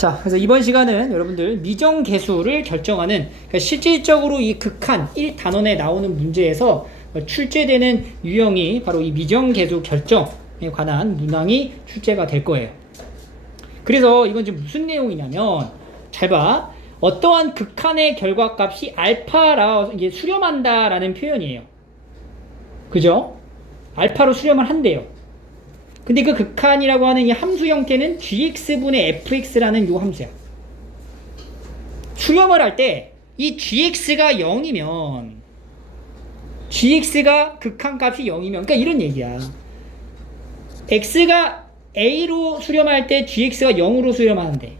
자, 그래서 이번 시간은 여러분들 미정계수를 결정하는, 그러니까 실질적으로 이 극한 1단원에 나오는 문제에서 출제되는 유형이 바로 이 미정계수 결정에 관한 문항이 출제가 될 거예요. 그래서 이건 지금 무슨 내용이냐면, 잘 봐. 어떠한 극한의 결과값이 알파라 이게 수렴한다라는 표현이에요. 그죠? 알파로 수렴을 한대요. 근데 그 극한이라고 하는 이 함수 형태는 gx분의 fx라는 요 함수야. 수렴을 할 때 이 gx가 0이면 gx가 극한값이 0이면 그러니까 이런 얘기야. x가 a로 수렴할 때 gx가 0으로 수렴하는데,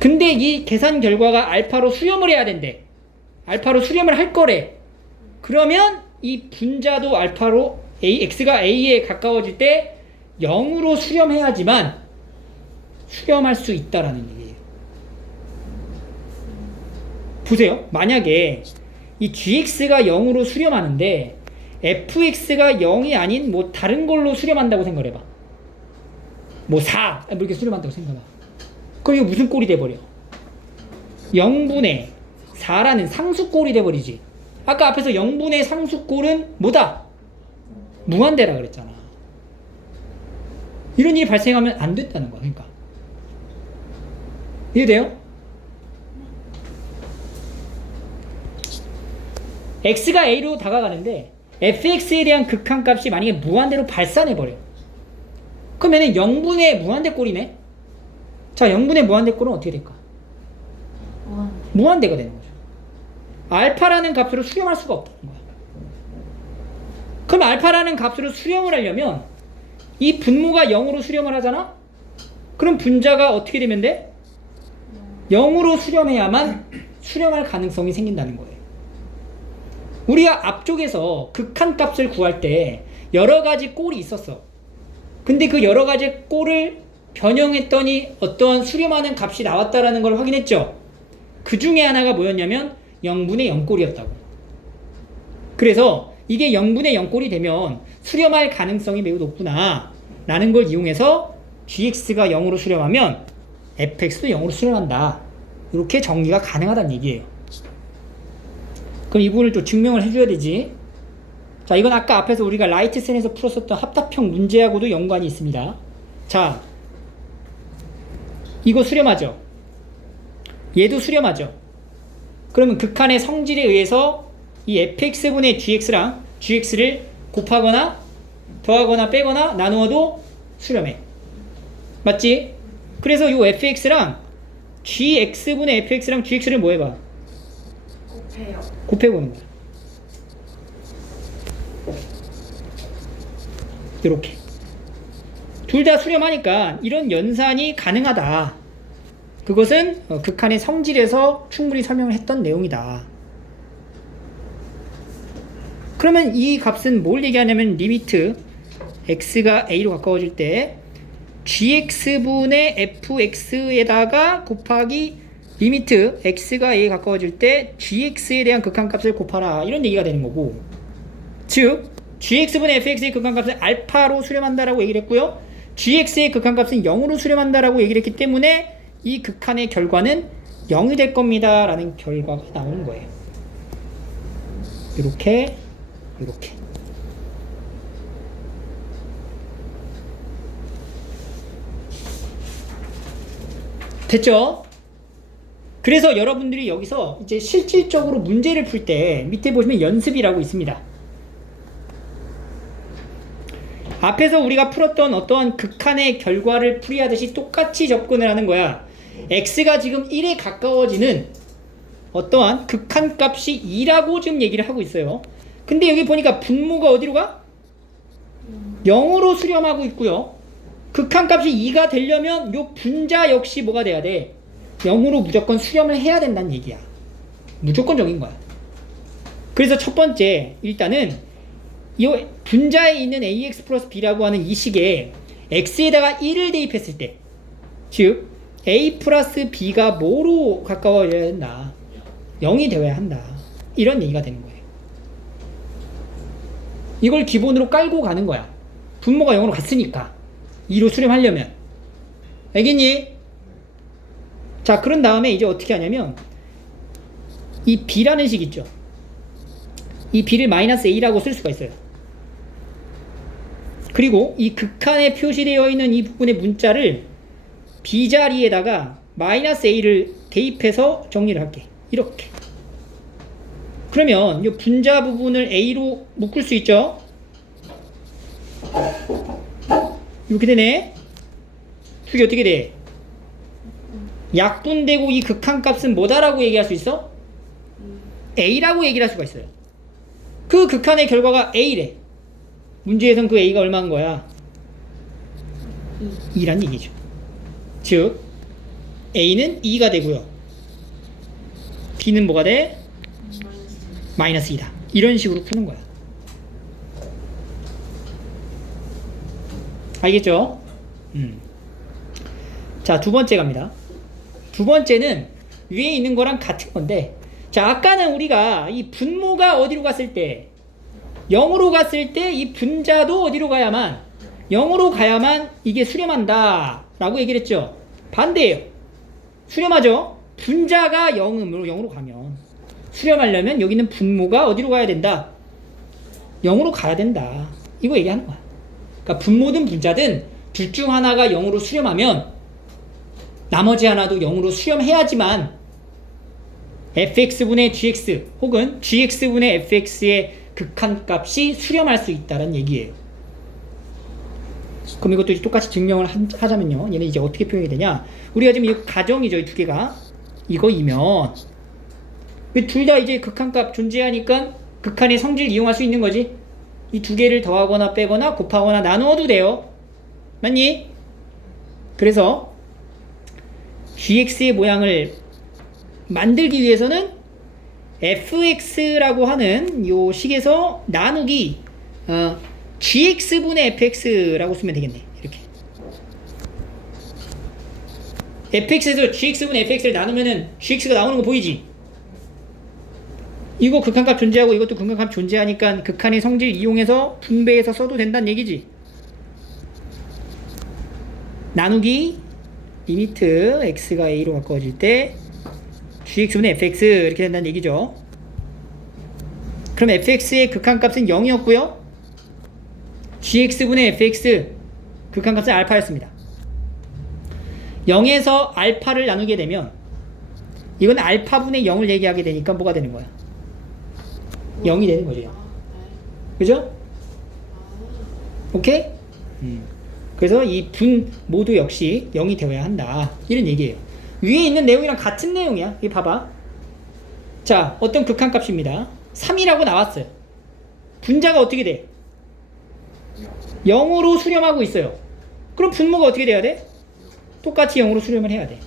근데 이 계산 결과가 알파로 수렴을 해야 된대. 알파로 수렴을 할 거래. 그러면 이 분자도 알파로 x가 a에 가까워질 때 0으로 수렴해야지만 수렴할 수 있다라는 얘기예요. 보세요. 만약에 이 gx가 0으로 수렴하는데 fx가 0이 아닌 뭐 다른 걸로 수렴한다고 생각해봐. 뭐 4 이렇게 수렴한다고 생각해봐. 그럼 이거 무슨 꼴이 돼버려? 0분의 4라는 상수꼴이 돼버리지. 아까 앞에서 0분의 상수꼴은 뭐다? 무한대라 그랬잖아. 이런 일이 발생하면 안 된다는 거야. 그러니까 이해돼요? x가 a로 다가가는데 fx에 대한 극한값이 만약에 무한대로 발산해버려. 그러면 0분의 무한대 꼴이네. 자, 0분의 무한대 꼴은 어떻게 될까? 무한대가 되는 거죠. 알파라는 값으로 수렴할 수가 없다는 거야. 그럼 알파라는 값으로 수렴을 하려면 이 분모가 0으로 수렴을 하잖아? 그럼 분자가 어떻게 되면 돼? 0으로 수렴해야만 수렴할 가능성이 생긴다는 거예요. 우리가 앞쪽에서 극한값을 구할 때 여러 가지 꼴이 있었어. 근데 그 여러 가지 꼴을 변형했더니 어떠한 수렴하는 값이 나왔다라는 걸 확인했죠. 그 중에 하나가 뭐였냐면 0분의 0꼴이었다고. 그래서 이게 0분의 0꼴이 되면 수렴할 가능성이 매우 높구나 라는 걸 이용해서 gx가 0으로 수렴하면 fx도 0으로 수렴한다. 이렇게 정리가 가능하다는 얘기예요. 그럼 이 부분을 또 증명을 해줘야 되지. 자, 이건 아까 앞에서 우리가 라이트센에서 풀었었던 합답형 문제하고도 연관이 있습니다. 자, 이거 수렴하죠? 얘도 수렴하죠? 그러면 극한의 성질에 의해서 이 fx분의 gx랑 gx를 곱하거나 더하거나 빼거나 나누어도 수렴해. 맞지? 그래서 이 fx랑 gx분의 fx랑 gx를 뭐 해봐? 곱해보는 거야. 이렇게 둘 다 수렴하니까 이런 연산이 가능하다. 그것은 극한의 성질에서 충분히 설명을 했던 내용이다. 그러면 이 값은 뭘 얘기하냐면 리미트 x가 a로 가까워질 때 gx분의 fx에다가 곱하기 리미트 x가 a에 가까워질 때 gx에 대한 극한값을 곱하라, 이런 얘기가 되는 거고, 즉 gx분의 fx의 극한값을 알파로 수렴한다라고 얘기를 했고요, gx의 극한값은 0으로 수렴한다라고 얘기를 했기 때문에 이 극한의 결과는 0이 될 겁니다 라는 결과가 나오는 거예요. 이렇게 됐죠? 그래서 여러분들이 여기서 이제 실질적으로 문제를 풀 때 밑에 보시면 연습이라고 있습니다. 앞에서 우리가 풀었던 어떠한 극한의 결과를 풀이하듯이 똑같이 접근을 하는 거야. x가 지금 1에 가까워지는 어떠한 극한값이 2라고 지금 얘기를 하고 있어요. 근데 여기 보니까 분모가 어디로 가? 0으로 수렴하고 있고요. 극한값이 2가 되려면 요 분자 역시 뭐가 돼야 돼? 0으로 무조건 수렴을 해야 된다는 얘기야. 무조건적인 거야. 그래서 첫 번째, 일단은 이 분자에 있는 ax 플러스 b라고 하는 이 식에 x에다가 1을 대입했을 때, 즉 a 플러스 b가 뭐로 가까워져야 된다? 0이 되어야 한다. 이런 얘기가 되는 거예요. 이걸 기본으로 깔고 가는 거야. 분모가 0으로 갔으니까 2로 수렴하려면. 알겠니? 자, 그런 다음에 이제 어떻게 하냐면 이 b라는 식 있죠. 이 b를 마이너스 a라고 쓸 수가 있어요. 그리고 이 극한에 표시되어 있는 이 부분의 문자를 b 자리에다가 마이너스 a를 대입해서 정리를 할게. 이렇게. 그러면 이 분자 부분을 a로 묶을 수 있죠. 이렇게 되네. 그게 어떻게 돼? 약분되고 이 극한값은 뭐다라고 얘기할 수 있어? a라고 얘기를 할 수가 있어요. 그 극한의 결과가 a래. 문제에선 그 a가 얼마인 거야? 2란 얘기죠. 즉 a는 2가 되고요. b는 뭐가 돼? 마이너스 2다. 이런 식으로 푸는 거야. 알겠죠? 자, 두 번째 갑니다. 두 번째는 위에 있는 거랑 같은 건데, 자, 아까는 우리가 이 분모가 어디로 갔을 때 0으로 갔을 때 이 분자도 어디로 가야만 0으로 가야만 이게 수렴한다 라고 얘기를 했죠. 반대예요. 수렴하죠. 분자가 0으로 가면 수렴하려면 여기 있는 분모가 어디로 가야 된다? 0으로 가야 된다. 이거 얘기하는 거야. 그러니까 분모든 분자든 둘 중 하나가 0으로 수렴하면 나머지 하나도 0으로 수렴해야지만 fx분의 gx 혹은 gx분의 fx의 극한값이 수렴할 수 있다는 얘기예요. 그럼 이것도 이제 똑같이 증명을 하자면요. 얘는 이제 어떻게 표현이 되냐? 우리가 지금 이 가정이죠. 이 두 개가. 이거이면 둘 다 이제 극한값 존재하니까 극한의 성질을 이용할 수 있는 거지. 이 두 개를 더하거나 빼거나 곱하거나 나누어도 돼요. 맞니? 그래서 gx의 모양을 만들기 위해서는 fx라고 하는 요 식에서 나누기 gx분의 fx라고 쓰면 되겠네. 이렇게 fx에서 gx분의 fx를 나누면은 gx가 나오는 거 보이지? 이거 극한값 존재하고 이것도 극한값 존재하니까 극한의 성질 이용해서 분배해서 써도 된다는 얘기지. 나누기 리미트 x가 a로 바꿔질 때 gx분의 fx 이렇게 된다는 얘기죠. 그럼 fx의 극한값은 0이었고요. gx분의 fx 극한값은 알파였습니다. 0에서 알파를 나누게 되면 이건 알파분의 0을 얘기하게 되니까 뭐가 되는 거야? 0이 되는 거죠. 그죠? 오케이? 그래서 이 분 모두 역시 0이 되어야 한다. 이런 얘기예요. 위에 있는 내용이랑 같은 내용이야. 이거 봐봐. 자, 어떤 극한값입니다. 3이라고 나왔어요. 분자가 어떻게 돼? 0으로 수렴하고 있어요. 그럼 분모가 어떻게 돼야 돼? 똑같이 0으로 수렴을 해야 돼.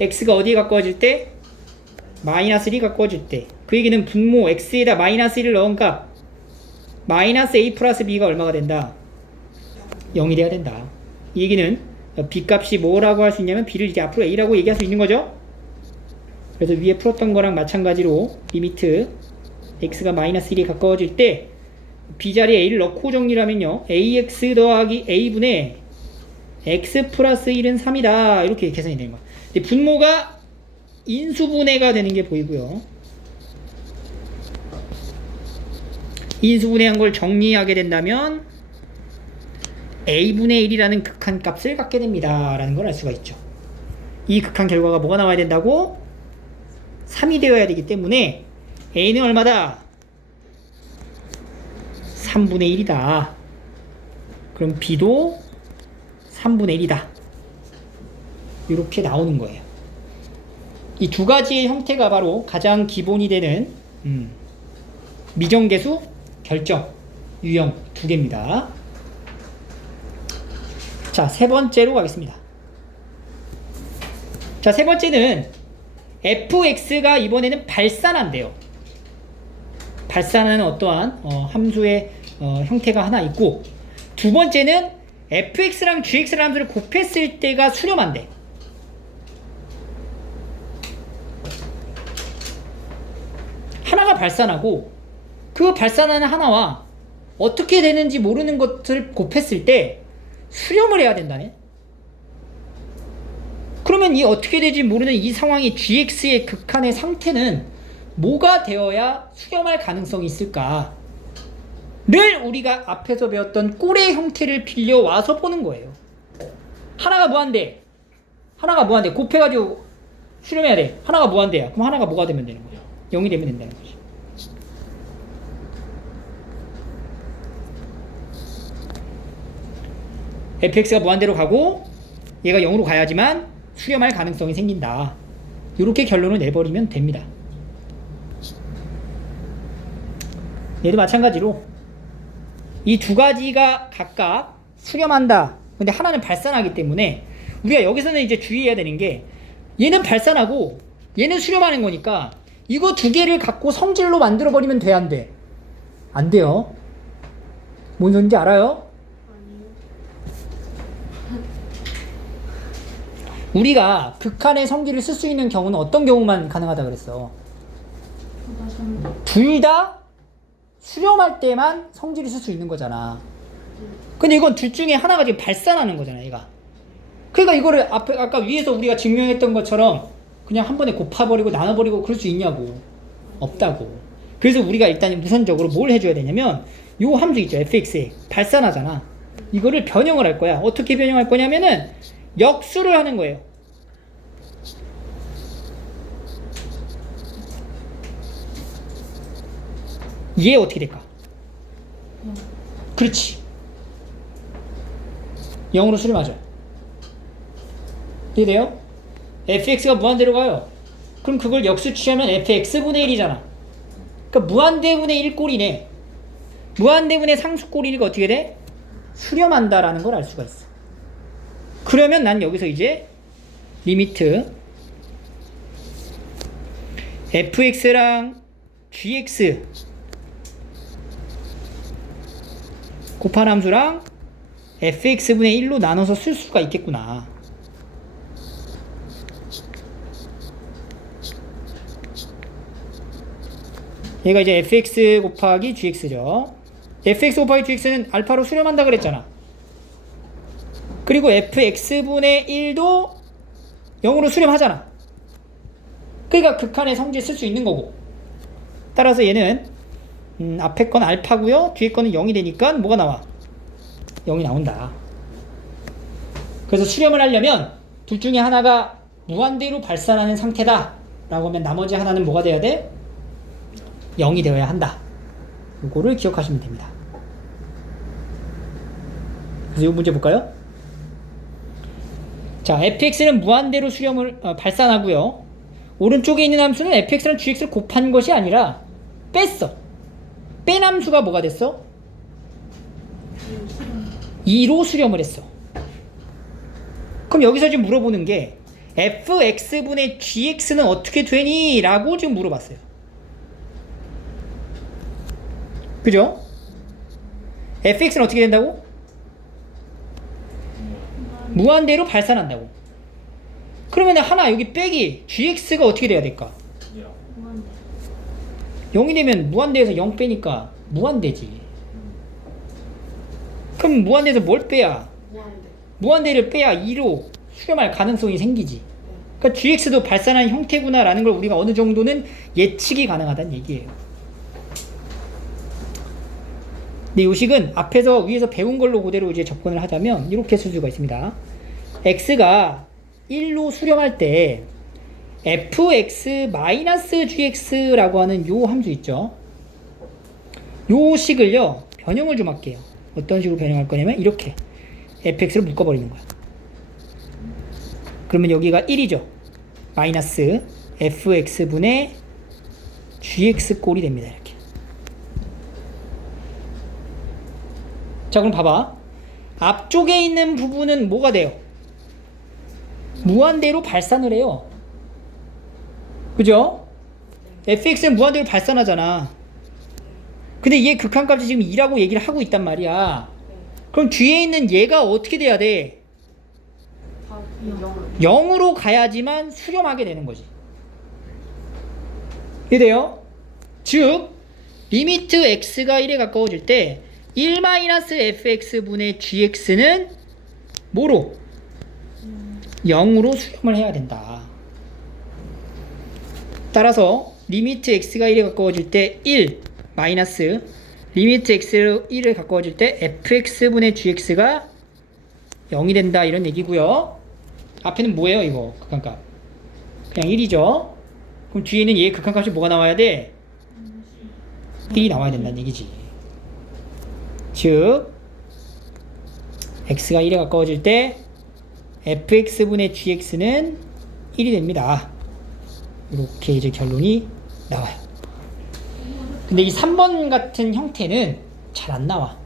x가 어디에 가까워질 때? 마이너스 1이 가까워질 때. 그 얘기는 분모 x에다 마이너스 1을 넣은 값 마이너스 a 플러스 b가 얼마가 된다? 0이 돼야 된다. 이 얘기는 b 값이 뭐라고 할 수 있냐면 b를 이제 앞으로 a라고 얘기할 수 있는 거죠. 그래서 위에 풀었던 거랑 마찬가지로 리미트 x가 마이너스 1이 가까워질 때 b 자리에 a를 넣고 정리를 하면요, ax 더하기 a분의 x 플러스 1은 3이다 이렇게 계산이 되는 거야. 근데 분모가 인수분해가 되는 게 보이고요. 인수분해한 걸 정리하게 된다면 a분의 1이라는 극한값을 갖게 됩니다 라는 걸 알 수가 있죠. 이 극한 결과가 뭐가 나와야 된다고? 3이 되어야 되기 때문에 a는 얼마다? 3분의 1이다. 그럼 b도 3분의 1이다. 이렇게 나오는 거예요. 이 두 가지의 형태가 바로 가장 기본이 되는 미정계수 결정 유형 두 개입니다. 자, 세 번째로 가겠습니다. 자, 세 번째는 fx가 이번에는 발산한대요. 발산하는 어떠한 함수의 형태가 하나 있고, 두 번째는 fx랑 gx라는 함수를 곱했을 때가 수렴한대. 하나가 발산하고 그 발산하는 하나와 어떻게 되는지 모르는 것을 곱했을 때 수렴을 해야 된다네. 그럼 그러면 이 어떻게 될지 모르는 이 상황이 gx의 극한의 상태는 뭐가 되어야 수렴할 가능성이 있을까? 를 우리가 앞에서 배웠던 꼴의 형태를 빌려와서 보는 거예요. 하나가 무한대. 하나가 무한대. 곱해가지고 수렴해야 돼. 하나가 무한대야. 그럼 하나가 뭐가 되면 되는 거야? 0이 되면 된다는 거지. fx가 무한대로 가고 얘가 0으로 가야지만 수렴할 가능성이 생긴다. 이렇게 결론을 내버리면 됩니다. 얘도 마찬가지로 이 두 가지가 각각 수렴한다. 근데 하나는 발산하기 때문에 우리가 여기서는 이제 주의해야 되는 게 얘는 발산하고 얘는 수렴하는 거니까 이거 두 개를 갖고 성질로 만들어버리면 돼, 안 돼? 안 돼요. 뭔 소린지 알아요? 우리가 극한의 성질을 쓸 수 있는 경우는 어떤 경우만 가능하다 그랬어? 둘 다 수렴할 때만 성질을 쓸 수 있는 거잖아. 근데 이건 둘 중에 하나가 지금 발산하는 거잖아, 얘가. 그러니까 이거를 앞에 아까 위에서 우리가 증명했던 것처럼 그냥 한 번에 곱아버리고 나눠버리고 그럴 수 있냐고. 없다고. 그래서 우리가 일단 우선적으로 뭘 해줘야 되냐면 요 함수 있죠, fx에 발산하잖아. 이거를 변형을 할 거야. 어떻게 변형할 거냐면은 역수를 하는 거예요. 얘 어떻게 될까? 그렇지. 0으로 수렴하죠. 이해돼요? fx가 무한대로 가요. 그럼 그걸 역수 취하면 fx분의 1이잖아. 그러니까 무한대분의 1 꼴이네. 무한대분의 상수 꼴이니까 어떻게 돼? 수렴한다라는 걸 알 수가 있어. 그러면 난 여기서 이제 리미트 fx랑 gx 곱한 함수랑 fx분의 1로 나눠서 쓸 수가 있겠구나. 얘가 이제 fx 곱하기 gx죠. fx 곱하기 gx는 알파로 수렴한다 그랬잖아. 그리고 fx분의 1도 0으로 수렴하잖아. 그러니까 극한의 성질 쓸 수 있는 거고. 따라서 얘는 앞에 건 알파고요. 뒤에 거는 0이 되니까 뭐가 나와? 0이 나온다. 그래서 수렴을 하려면 둘 중에 하나가 무한대로 발산하는 상태다 라고 하면 나머지 하나는 뭐가 돼야 돼? 0이 되어야 한다. 이거를 기억하시면 됩니다. 그래서 이 문제 볼까요? 자, fx는 무한대로 수렴을 발산하고요. 오른쪽에 있는 함수는 fx랑 gx를 곱한 것이 아니라 뺐어. 뺀 함수가 뭐가 됐어? 2로 수렴을 했어. 그럼 여기서 지금 물어보는 게 fx분의 gx는 어떻게 되니? 라고 지금 물어봤어요. 그죠? fx는 어떻게 된다고? 무한대로 발산한다고. 그러면 하나 여기 빼기 gx가 어떻게 돼야 될까? 0이 되면 무한대에서 0 빼니까 무한대지. 그럼 무한대에서 뭘 빼야? 무한대를 빼야 2로 수렴할 가능성이 생기지. 그러니까 gx도 발산한 형태구나 라는 걸 우리가 어느 정도는 예측이 가능하다는 얘기예요. 근데 이 식은 앞에서 위에서 배운 걸로 그대로 이제 접근을 하자면 이렇게 쓸 수가 있습니다. x가 1로 수렴할 때 fx-gx라고 하는 요 함수 있죠. 요 식을요 변형을 좀 할게요. 어떤 식으로 변형할 거냐면 이렇게 fx를 묶어버리는 거야. 그러면 여기가 1이죠. 마이너스 fx분의 gx 꼴이 됩니다. 이렇게. 자, 그럼 봐봐. 앞쪽에 있는 부분은 뭐가 돼요? 무한대로 발산을 해요. 그죠? fx는 무한대로 발산하잖아. 근데 얘 극한값이 지금 2라고 얘기를 하고 있단 말이야. 그럼 뒤에 있는 얘가 어떻게 돼야 돼? 0으로 가야지만 수렴하게 되는 거지. 이해돼요? 즉 리미트 x가 1에 가까워질 때 1-fx분의 gx는 뭐로? 0으로 수렴을 해야 된다. 따라서 리미트 x가 1에 가까워질 때 1 마이너스 리미트 x로 1에 가까워질 때 fx분의 gx가 0이 된다 이런 얘기고요. 앞에는 뭐예요 이거 극한값? 그냥 1이죠. 그럼 뒤에는 얘의 극한값이 뭐가 나와야 돼? 1이 나와야 된다는 얘기지. 즉 x가 1에 가까워질 때 fx분의 gx는 1이 됩니다. 이렇게 이제 결론이 나와요. 근데 이 3번 같은 형태는 잘 안 나와.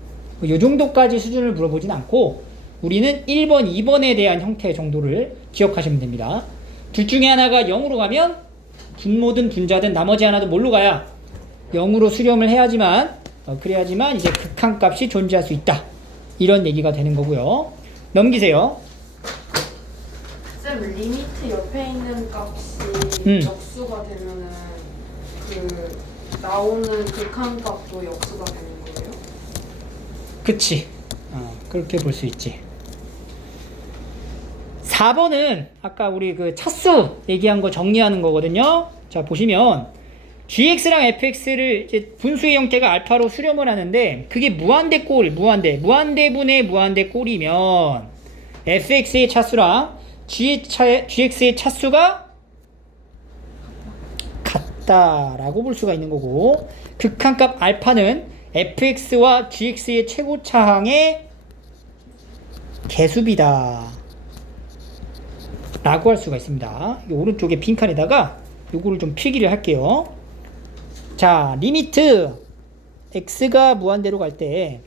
이 정도까지 수준을 물어보진 않고 우리는 1번, 2번에 대한 형태 정도를 기억하시면 됩니다. 둘 중에 하나가 0으로 가면 분모든 분자든 나머지 하나도 뭘로 가야 0으로 수렴을 해야지만 그래야지만 이제 극한값이 존재할 수 있다. 이런 얘기가 되는 거고요. 넘기세요. 쌤, 리미트 옆에 있는 값이 역수가 되면은 그 나오는 극한값도 역수가 되는 거예요? 그치. 그렇게 볼 수 있지. 4번은 아까 우리 그 차수 얘기한 거 정리하는 거거든요. 자, 보시면 gx랑 fx를 이제 분수의 형태가 알파로 수렴을 하는데 그게 무한대분의 무한대 꼴이면 fx의 차수랑 gx의 차수가 같다라고 볼 수가 있는 거고 극한값 알파는 fx와 gx의 최고차항의 개수비다 라고 할 수가 있습니다. 이 오른쪽에 빈칸에다가 요거를 좀 필기를 할게요. 자, 리미트 x가 무한대로 갈 때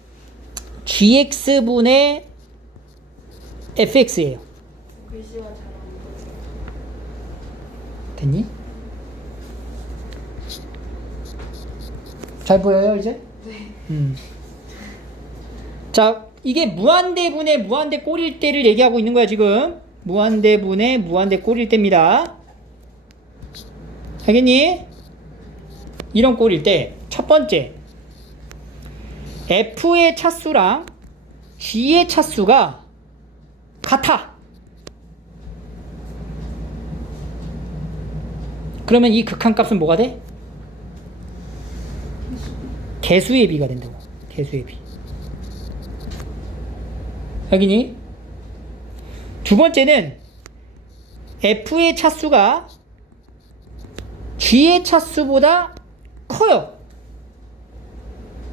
gx분의 fx예요. 글씨가 잘 안 보여요. 됐니? 잘 보여요 이제? 네. 자, 이게 무한대분의 무한대 꼴일 때를 얘기하고 있는 거야 지금. 무한대분의 무한대 꼴일 때입니다. 알겠니? 이런 꼴일 때 첫 번째 f의 차수랑 g의 차수가 같아. 그러면 이 극한값은 뭐가 돼? 개수의 비가 된다고. 개수의 비. 알겠니? 두 번째는 f의 차수가 g의 차수보다 커요.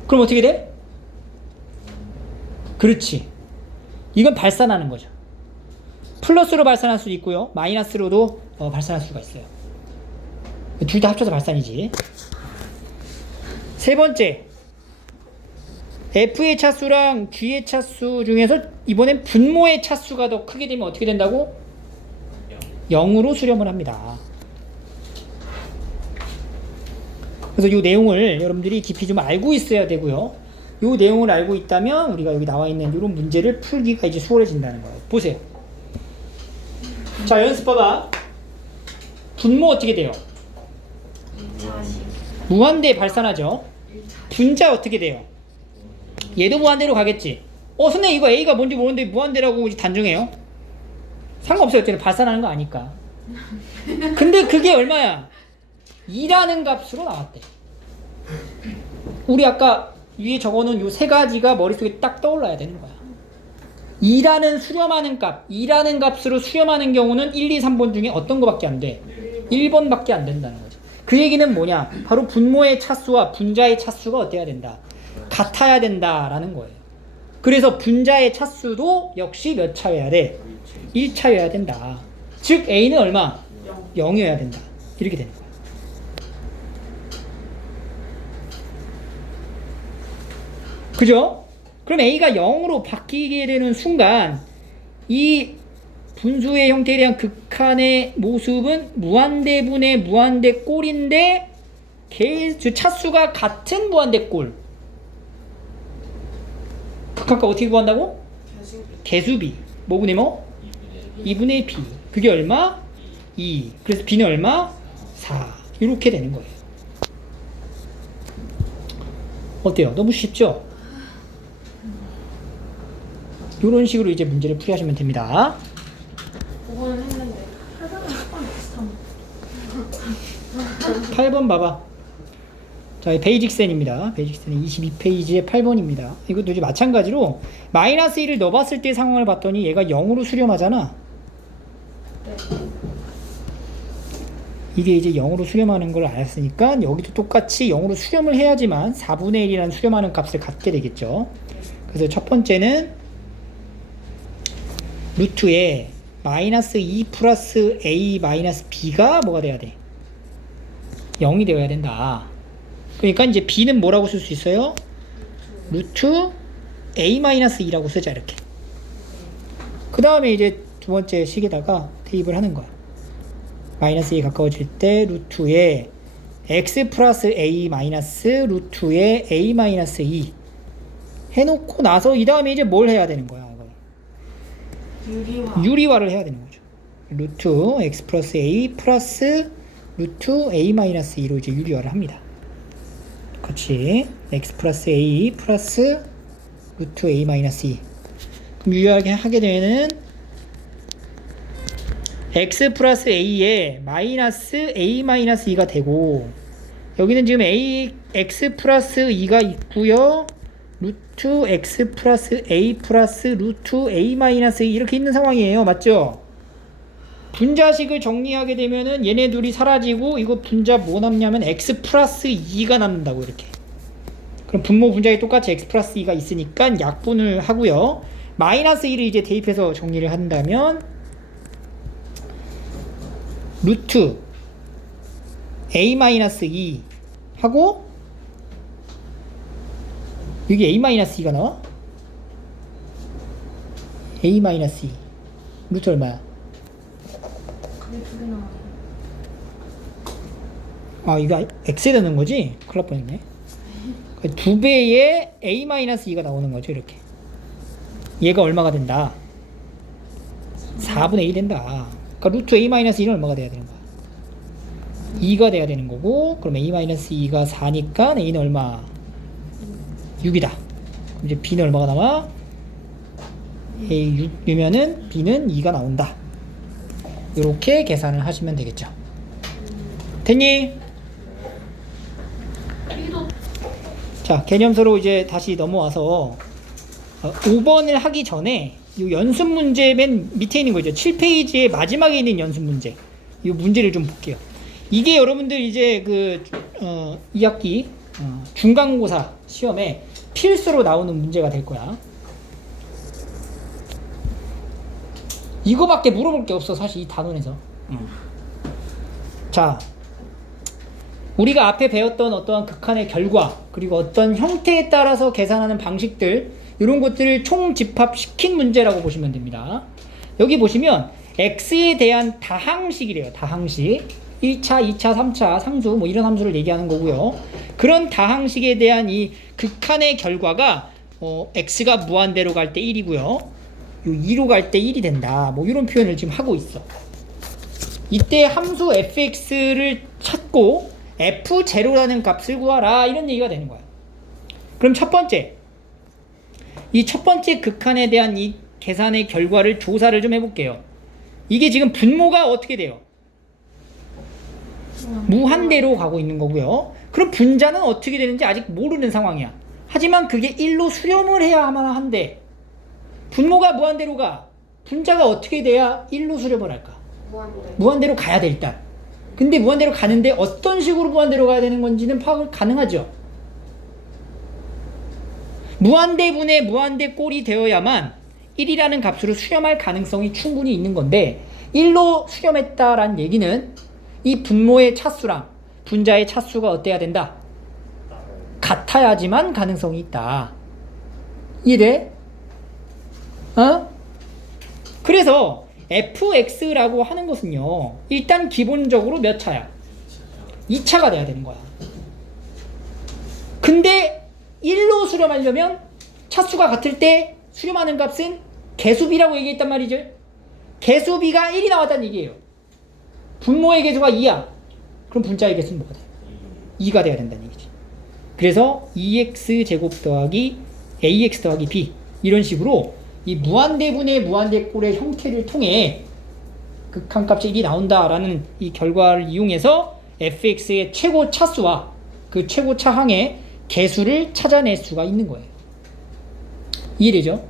그럼 어떻게 돼? 그렇지. 이건 발산하는 거죠. 플러스로 발산할 수도 있고요. 마이너스로도 발산할 수가 있어요. 둘 다 합쳐서 발산이지. 세 번째, f의 차수랑 g의 차수 중에서 이번엔 분모의 차수가 더 크게 되면 어떻게 된다고? 0으로 수렴을 합니다. 그래서 이 내용을 여러분들이 깊이 좀 알고 있어야 되고요. 이 내용을 알고 있다면 우리가 여기 나와 있는 이런 문제를 풀기가 이제 수월해진다는 거예요. 보세요. 자, 연습 봐봐. 분모 어떻게 돼요? 2차식. 무한대 발산하죠. 분자 어떻게 돼요? 얘도 무한대로 가겠지. 선생님 이거 A가 뭔지 모르는데 무한대라고 단정해요? 상관없어요. 어쨌든 발산하는 거 아니까. 근데 그게 얼마야? 2라는 값으로 나왔대. 우리 아까 위에 적어놓은 요 세 가지가 머릿속에 딱 떠올라야 되는 거야. 2라는 수렴하는 값, 2라는 값으로 수렴하는 경우는 1, 2, 3번 중에 어떤 거밖에 안 돼? 1번밖에 안 된다는 거지. 그 얘기는 뭐냐? 바로 분모의 차수와 분자의 차수가 어때야 된다? 같아야 된다라는 거예요. 그래서 분자의 차수도 역시 몇 차여야 돼? 1차여야 된다. 즉 A는 얼마? 0이어야 된다. 이렇게 되는 거야. 그죠? 그럼 A가 0으로 바뀌게 되는 순간 이 분수의 형태에 대한 극한의 모습은 무한대분의 무한대꼴인데 차수가 같은 무한대꼴. 극한값 어떻게 구한다고? 개수비. 뭐분의 뭐? 2분의 b. 그게 얼마? 2. 그래서 b는 얼마? 4. 이렇게 되는 거예요. 어때요? 너무 쉽죠? 이런 식으로 이제 문제를 풀이하시면 됩니다. 그거는 했는데. 하잖아. 약간 비슷한 거. 8번 봐봐. 자, 베이직센입니다. 베이직센은 22페이지의 8번입니다. 이것도 이제 마찬가지로 마이너스 1을 넣어봤을 때 상황을 봤더니 얘가 0으로 수렴하잖아. 네. 이게 이제 0으로 수렴하는 걸 알았으니까 여기도 똑같이 0으로 수렴을 해야지만 4분의 1이라는 수렴하는 값을 갖게 되겠죠. 그래서 첫 번째는 루트에 마이너스 2 플러스 a 마이너스 b가 뭐가 돼야 돼? 0이 되어야 된다. 그러니까 이제 b는 뭐라고 쓸 수 있어요? 루트 a 마이너스 2라고 쓰자 이렇게. 그 다음에 이제 두 번째 식에다가 대입을 하는 거야. 마이너스 2에 가까워질 때 루트에 x 플러스 a 마이너스 루트에 a 마이너스 2 해놓고 나서 이 다음에 이제 뭘 해야 되는 거야? 유리화. 유리화를 해야 되는 거죠. 루트 x 플러스 a 플러스 루트 a 마이너스 2로 이제 유리화를 합니다. 그렇지. x 플러스 a 플러스 루트 a 마이너스 2. 그럼 유리하게 하게 되면은 x 플러스 a에 마이너스 a 마이너스 2가 되고 여기는 지금 x 플러스 2가 있고요. 루트 x 플러스 a 플러스 루트 a 마이너스 2 이렇게 있는 상황이에요. 맞죠? 분자식을 정리하게 되면은 얘네 둘이 사라지고 이거 분자 뭐 남냐면 x 플러스 2가 남는다고 이렇게. 그럼 분모 분자에 똑같이 x 플러스 2가 있으니까 약분을 하고요. 마이너스 1을 이제 대입해서 정리를 한다면 루트 a 마이너스 2 하고 여기 a 마이너스 2가 나와? a 마이너스 2 루트 얼마야? 그게 두개 나와요. 아 이거 x에 되는 거지? 큰일 날 뻔했네. 2배의 a 마이너스 2가 나오는 거죠 이렇게. 얘가 얼마가 된다? 4분의 1 된다. 그러니까 루트 a 마이너스 2는 얼마가 돼야 되는 거야? 2가 돼야 되는 거고 그럼 a 마이너스 2가 4니까 a는 얼마? 6이다. 그럼 이제 b는 얼마가 나와? a 6이면은 b는 2가 나온다. 이렇게 계산을 하시면 되겠죠. 됐니? B도 자, 개념서로 이제 다시 넘어와서 5번을 하기 전에 이 연습 문제 맨 밑에 있는 거죠. 7페이지의 마지막에 있는 연습 문제. 이 문제를 좀 볼게요. 이게 여러분들 이제 2학기 중간고사 시험에 필수로 나오는 문제가 될 거야. 이거밖에 물어볼 게 없어, 사실 이 단원에서. 자, 우리가 앞에 배웠던 어떠한 극한의 결과 그리고 어떤 형태에 따라서 계산하는 방식들 이런 것들을 총집합시킨 문제라고 보시면 됩니다. 여기 보시면 x에 대한 다항식이래요. 다항식 1차, 2차, 3차 상수 뭐 이런 함수를 얘기하는 거고요. 그런 다항식에 대한 이 극한의 결과가 x가 무한대로 갈 때 1이고요. 요 2로 갈 때 1이 된다. 뭐 이런 표현을 지금 하고 있어. 이때 함수 fx를 찾고 f0라는 값을 구하라 이런 얘기가 되는 거야. 그럼 첫 번째 이 첫 번째 극한에 대한 이 계산의 결과를 조사를 좀 해볼게요. 이게 지금 분모가 어떻게 돼요? 무한대로 가고 있는 거고요. 그럼 분자는 어떻게 되는지 아직 모르는 상황이야. 하지만 그게 1로 수렴을 해야만 한데 분모가 무한대로 가. 분자가 어떻게 돼야 1로 수렴을 할까? 무한대로 가야 돼 일단. 근데 무한대로 가는데 어떤 식으로 무한대로 가야 되는 건지는 파악을 가능하죠. 무한대분의 무한대꼴이 되어야만 1이라는 값으로 수렴할 가능성이 충분히 있는 건데 1로 수렴했다라는 얘기는 이 분모의 차수랑 분자의 차수가 어때야 된다? 같아야지만 가능성이 있다. 이해돼? 그래서 fx라고 하는 것은요 일단 기본적으로 몇 차야? 2차가 돼야 되는 거야. 근데 1로 수렴하려면 차수가 같을 때 수렴하는 값은 개수비라고 얘기했단 말이죠. 개수비가 1이 나왔다는 얘기예요. 분모의 개수가 2야. 그럼 분자의 개수는 뭐가 돼? 2가 돼야 된다는 얘기지. 그래서 2x 제곱 더하기 ax 더하기 b 이런 식으로 이 무한대분의 무한대꼴의 형태를 통해 극한값이 1이 나온다라는 이 결과를 이용해서 fx의 최고 차수와 그 최고 차항의 개수를 찾아낼 수가 있는 거예요. 이해되죠?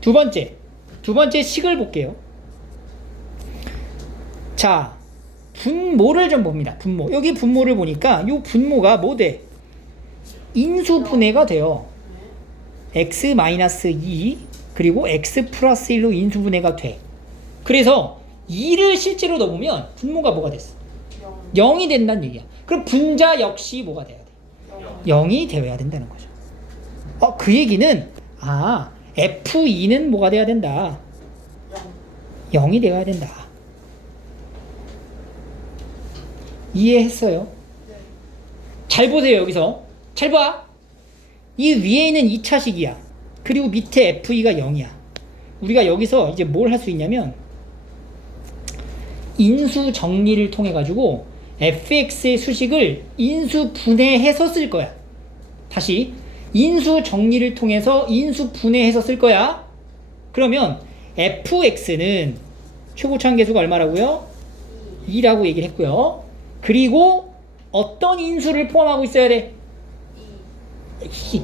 두 번째 식을 볼게요. 자, 분모를 좀 봅니다. 분모. 여기 분모를 보니까 이 분모가 뭐 돼? 인수분해가 돼요. x-2 그리고 x 플러스 1로 인수분해가 돼. 그래서 2를 실제로 넣으면 분모가 뭐가 됐어? 0이 된다는 얘기야. 그럼 분자 역시 뭐가 돼야 돼? 0이 되어야 된다는 거죠. 그 얘기는 F2는 뭐가 돼야 된다? 0이 되어야 된다. 이해했어요? 잘 보세요. 여기서 잘 봐. 이 위에 있는 2차식이야. 그리고 밑에 F2가 0이야. 우리가 여기서 이제 뭘 할 수 있냐면 인수 정리를 통해 가지고 fx의 수식을 인수 분해해서 쓸 거야. 다시 인수 정리를 통해서 인수 분해해서 쓸 거야. 그러면 fx는 최고차항 개수가 얼마라고요? 2라고 얘기를 했고요. 그리고 어떤 인수를 포함하고 있어야 돼? 2.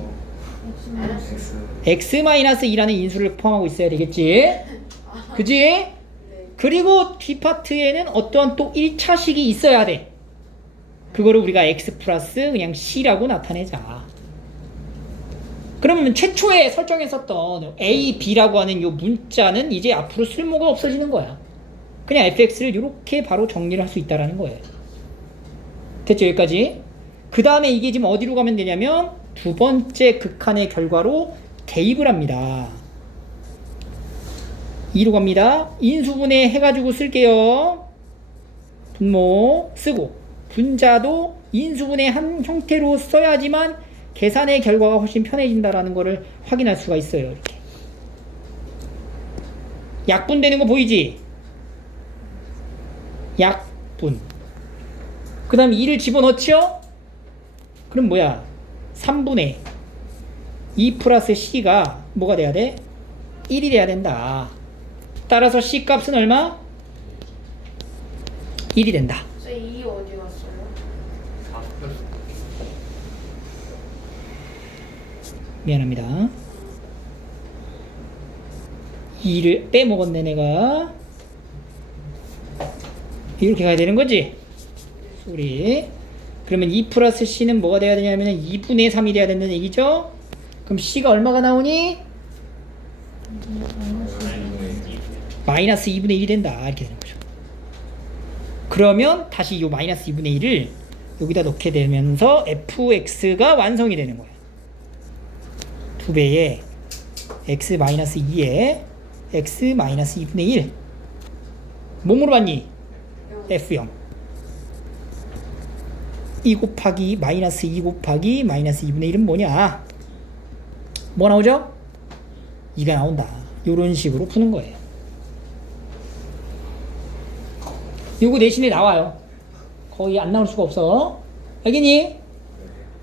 x-2라는 인수를 포함하고 있어야 되겠지? 그지? 그리고 뒷파트에는 어떠한 또 1차식이 있어야 돼. 그거를 우리가 x 플러스 그냥 c라고 나타내자. 그러면 최초에 설정했었던 a, b라고 하는 요 문자는 이제 앞으로 쓸모가 없어지는 거야. 그냥 fx를 이렇게 바로 정리를 할 수 있다라는 거예요. 됐죠? 여기까지. 그 다음에 이게 지금 어디로 가면 되냐면 두 번째 극한의 결과로 대입을 합니다. 2로 갑니다. 인수분해 해가지고 쓸게요. 분모 쓰고 분자도 인수분해 한 형태로 써야지만 계산의 결과가 훨씬 편해진다라는 것을 확인할 수가 있어요. 이렇게 약분되는 거 보이지? 약분. 그 다음에 2를 집어넣지요? 그럼 뭐야? 3분의 2 플러스 c가 뭐가 돼야 돼? 1이 돼야 된다. 따라서 c 값은 얼마? 1이 된다. 이 어디 갔어요? 미안합니다. 2를 빼먹었네 내가. 이렇게 가야 되는 거지? 우리 그러면 2 플러스 c는 뭐가 돼야 되냐면 2분의 3이 돼야 된다는 얘기죠? 그럼 c가 얼마가 나오니? 마이너스 2분의 1이 된다. 이렇게 되는 거죠. 그러면 다시 이 마이너스 2분의 1을 여기다 넣게 되면서 fx가 완성이 되는 거예요. 2배의 x 마이너스 2에 x 마이너스 2분의 1. 뭐로 봤니? f0. 2 곱하기 마이너스 2 곱하기 마이너스 2분의 1은 뭐냐? 뭐 나오죠? 2가 나온다. 이런 식으로 푸는 거예요. 요거 대신에 나와요. 거의 안 나올 수가 없어. 알겠니?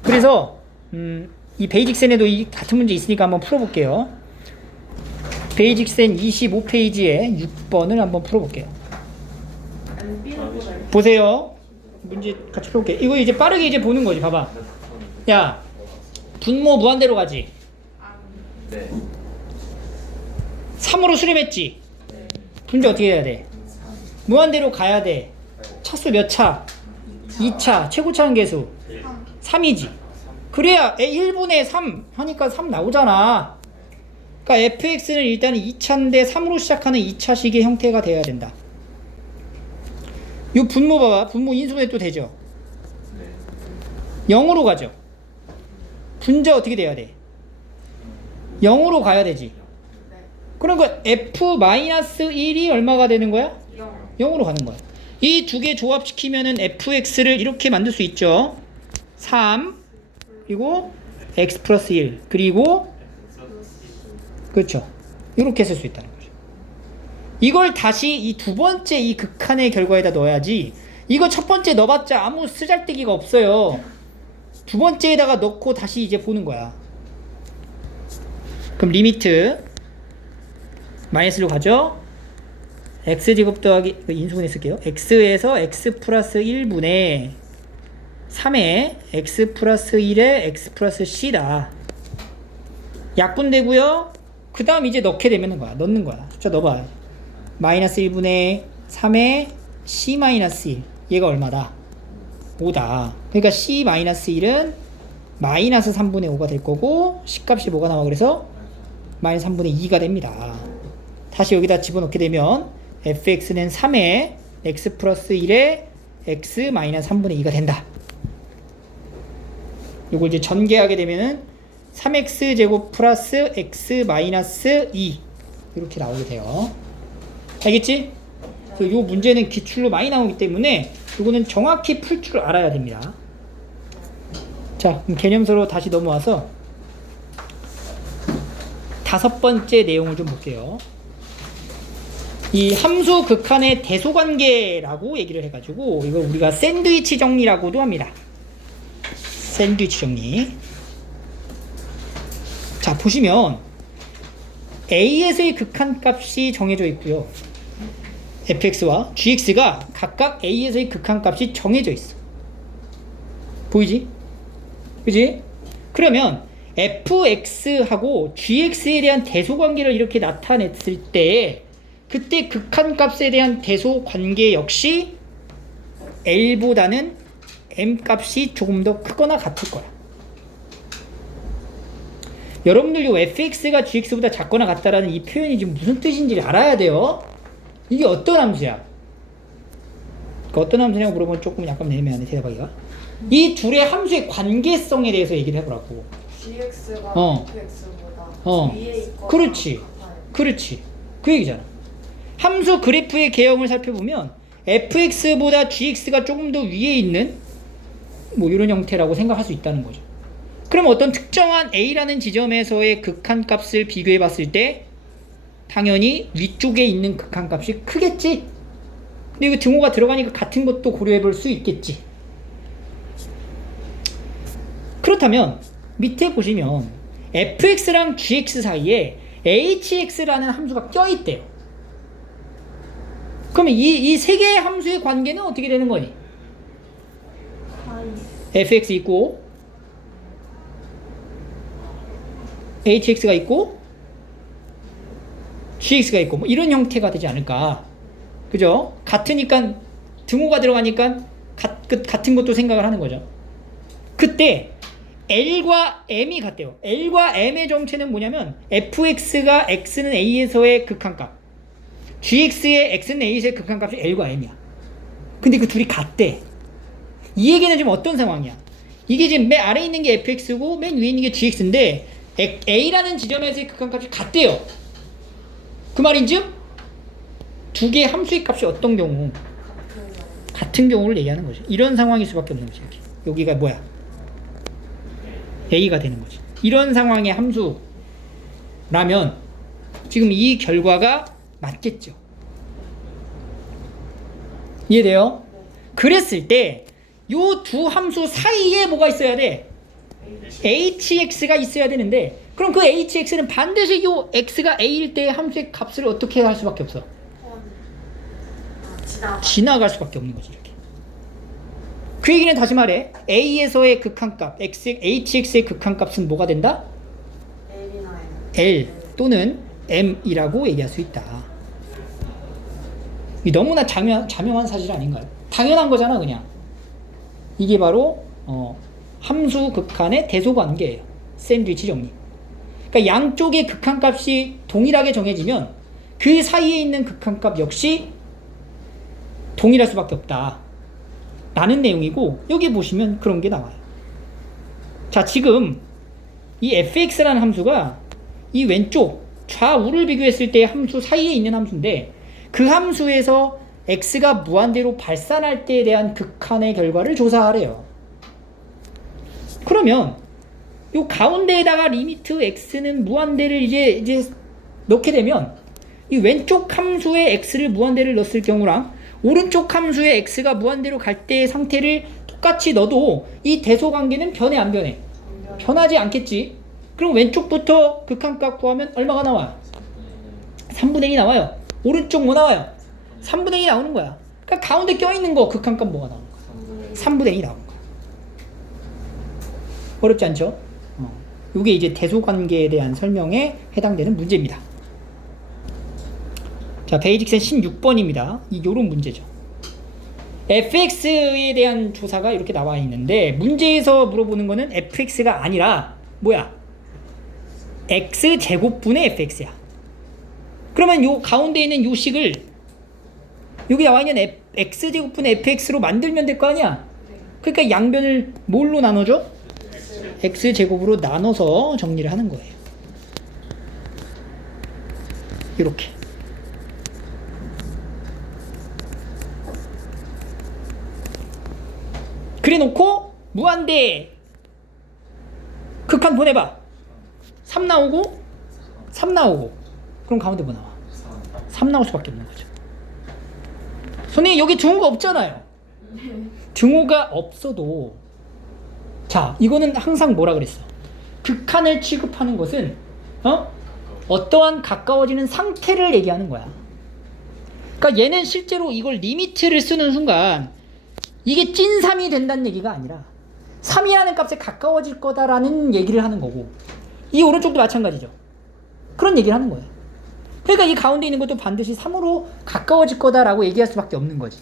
그래서 이 베이직센에도 이 같은 문제 있으니까 한번 풀어볼게요. 베이직센 25페이지에 6번을 한번 풀어볼게요. 보세요. 문제 같이 풀어볼게. 이거 이제 빠르게 이제 보는 거지. 봐봐. 야, 분모 무한대로 가지. 네. 3으로 수렴했지. 분자 어떻게 해야 돼? 무한대로 가야 돼. 차수 몇 차? 2차. 최고차항 개수 3이지. 그래야 1분의 3 하니까 3 나오잖아. 그러니까 fx는 일단 2차인데 3으로 시작하는 2차식의 형태가 돼야 된다. 요 분모 봐봐. 분모 인수분해 또 되죠. 0으로 가죠. 분자 어떻게 돼야 돼? 0으로 가야 되지. 그러니까 f-1이 얼마가 되는 거야? 0으로 가는 거야. 이 두 개 조합시키면은 fx를 이렇게 만들 수 있죠. 3 그리고 x 플러스 1 그리고 그렇죠. 이렇게 쓸 수 있다는 거죠. 이걸 다시 이 두 번째 이 극한의 결과에다 넣어야지. 이거 첫 번째 넣어봤자 아무 쓰잘데기가 없어요. 두 번째에다가 넣고 다시 이제 보는 거야. 그럼 리미트 마이너스로 가죠. x제곱 더하기 인수분해 쓸게요. x에서 x 플러스 1분의 3에 x 플러스 1에 x 플러스 c다. 약분되고요. 그 다음 이제 넣게 되면 거야. 넣는 거야. 숫자 넣어봐. 마이너스 1분의 3에 c 마이너스 1. 얘가 얼마다? 5다. 그러니까 c 마이너스 1은 마이너스 3분의 5가 될 거고 c 값이 뭐가 나와? 그래서 마이너스 3분의 2가 됩니다. 다시 여기다 집어넣게 되면 fx는 3에 x 플러스 1에 x 마이너스 3분의 2가 된다. 요걸 이제 전개하게 되면은 3x 제곱 플러스 x 마이너스 2 이렇게 나오게 돼요. 알겠지? 그래서 요 문제는 기출로 많이 나오기 때문에 요거는 정확히 풀 줄 알아야 됩니다. 자, 그럼 개념서로 다시 넘어와서 5번째 내용을 좀 볼게요. 이 함수 극한의 대소관계라고 얘기를 해가지고 이걸 우리가 샌드위치 정리라고도 합니다. 샌드위치 정리. 자, 보시면 A에서의 극한값이 정해져 있고요. fx와 gx가 각각 A에서의 극한값이 정해져 있어. 보이지? 그지? 그러면 fx하고 gx에 대한 대소관계를 이렇게 나타냈을 때 그때 극한값에 대한 대소관계 역시 L보다는 M값이 조금 더 크거나 같을 거야. 여러분들 요 fx가 gx보다 작거나 같다라는 이 표현이 지금 무슨 뜻인지를 알아야 돼요. 이게 어떤 함수야? 그러니까 어떤 함수냐고 물어보면 조금 약간 애매하네 대답하기가. 이 둘의 함수의 관계성에 대해서 얘기를 해보라고. gx가 fx보다 위에 있거나 그렇지. 같아요. 그렇지. 그 얘기잖아. 함수 그래프의 개형을 살펴보면 fx보다 gx가 조금 더 위에 있는 뭐 이런 형태라고 생각할 수 있다는 거죠. 그럼 어떤 특정한 a라는 지점에서의 극한값을 비교해 봤을 때 당연히 위쪽에 있는 극한값이 크겠지. 근데 이거 등호가 들어가니까 같은 것도 고려해 볼 수 있겠지. 그렇다면 밑에 보시면 fx랑 gx 사이에 hx라는 함수가 껴있대요. 그러면 이 세 개의 함수의 관계는 어떻게 되는 거니? fx 있고 hx가 있고 gx가 있고 뭐 이런 형태가 되지 않을까. 그죠? 같으니까 등호가 들어가니까 같은 것도 생각을 하는 거죠. 그때 L과 M이 같대요. L과 M의 정체는 뭐냐면 fx가 x는 a에서의 극한값, gx의 x는 a에서의 극한값이 L과 M이야. 근데 그 둘이 같대. 이 얘기는 지금 어떤 상황이야? 이게 지금 맨 아래에 있는 게 fx고 맨 위에 있는 게 gx인데 a라는 지점에서의 극한값이 같대요. 그 말인즉 두 개의 함수의 값이 어떤 경우? 같은 경우를 얘기하는 거죠. 이런 상황일 수밖에 없는 거지. 여기가 뭐야? a가 되는 거지. 이런 상황의 함수라면 지금 이 결과가 맞겠죠. 이해돼요? 그랬을 때 요 두 함수 사이에 뭐가 있어야 돼? hx가 있어야 되는데 그럼 그 hx는 반드시 요 x가 a일 때의 함수의 값을 어떻게 할 수밖에 없어? 지나갈 수밖에 없는 거지. 이렇게. 그 얘기는 다시 말해 a에서의 극한값 hx의 극한값은 뭐가 된다? L 또는 m이라고 얘기할 수 있다. 이 너무나 자명한 사실 아닌가요? 당연한 거잖아. 그냥 이게 바로 함수 극한의 대소관계예요. 샌드위치 정리. 그러니까 양쪽의 극한값이 동일하게 정해지면 그 사이에 있는 극한값 역시 동일할 수밖에 없다 라는 내용이고, 여기 보시면 그런 게 나와요. 자, 지금 이 fx라는 함수가 이 왼쪽 좌우를 비교했을 때 함수 사이에 있는 함수인데 그 함수에서 x가 무한대로 발산할 때에 대한 극한의 결과를 조사하래요. 그러면 요 가운데에다가 리미트 x는 무한대를 이제 넣게 되면 이 왼쪽 함수의 x를 무한대를 넣었을 경우랑 오른쪽 함수의 x가 무한대로 갈 때의 상태를 똑같이 넣어도 이 대소관계는 변해 안 변해? 변하지 않겠지. 그럼 왼쪽부터 극한값 구하면 얼마가 나와요? 3분의 1이 나와요. 오른쪽 뭐 나와요? 3분의 1이 나오는 거야. 그러니까 가운데 껴있는 거 극한값 뭐가 나오는 거야? 3분의 1이 나오는 거야. 어렵지 않죠? 이게 이제 대소관계에 대한 설명에 해당되는 문제입니다. 자, 베이직센 16번입니다. 요런 문제죠. fx에 대한 조사가 이렇게 나와 있는데 문제에서 물어보는 거는 fx가 아니라 뭐야? x제곱분의 fx야. 그러면 요 가운데 있는 요 식을 여기 나와 있는 x제곱분의 fx로 만들면 될 거 아니야? 그러니까 양변을 뭘로 나눠줘? x제곱으로 나눠서 정리를 하는 거예요. 이렇게. 그래 놓고 무한대 극한 보내봐. 3 나오고 3 나오고 그럼 가운데 뭐 나와? 3 나올 수밖에 없는 거죠. 선생님 여기 등호가 없잖아요. 등호가 없어도 자 이거는 항상 뭐라 그랬어? 극한을 취급하는 것은 어떠한 가까워지는 상태를 얘기하는 거야. 그러니까 얘는 실제로 이걸 리미트를 쓰는 순간 이게 찐 3이 된다는 얘기가 아니라 3이라는 값에 가까워질 거다라는 얘기를 하는 거고 이 오른쪽도 마찬가지죠. 그런 얘기를 하는 거예요. 그러니까 이 가운데 있는 것도 반드시 3으로 가까워질 거다라고 얘기할 수밖에 없는 거지.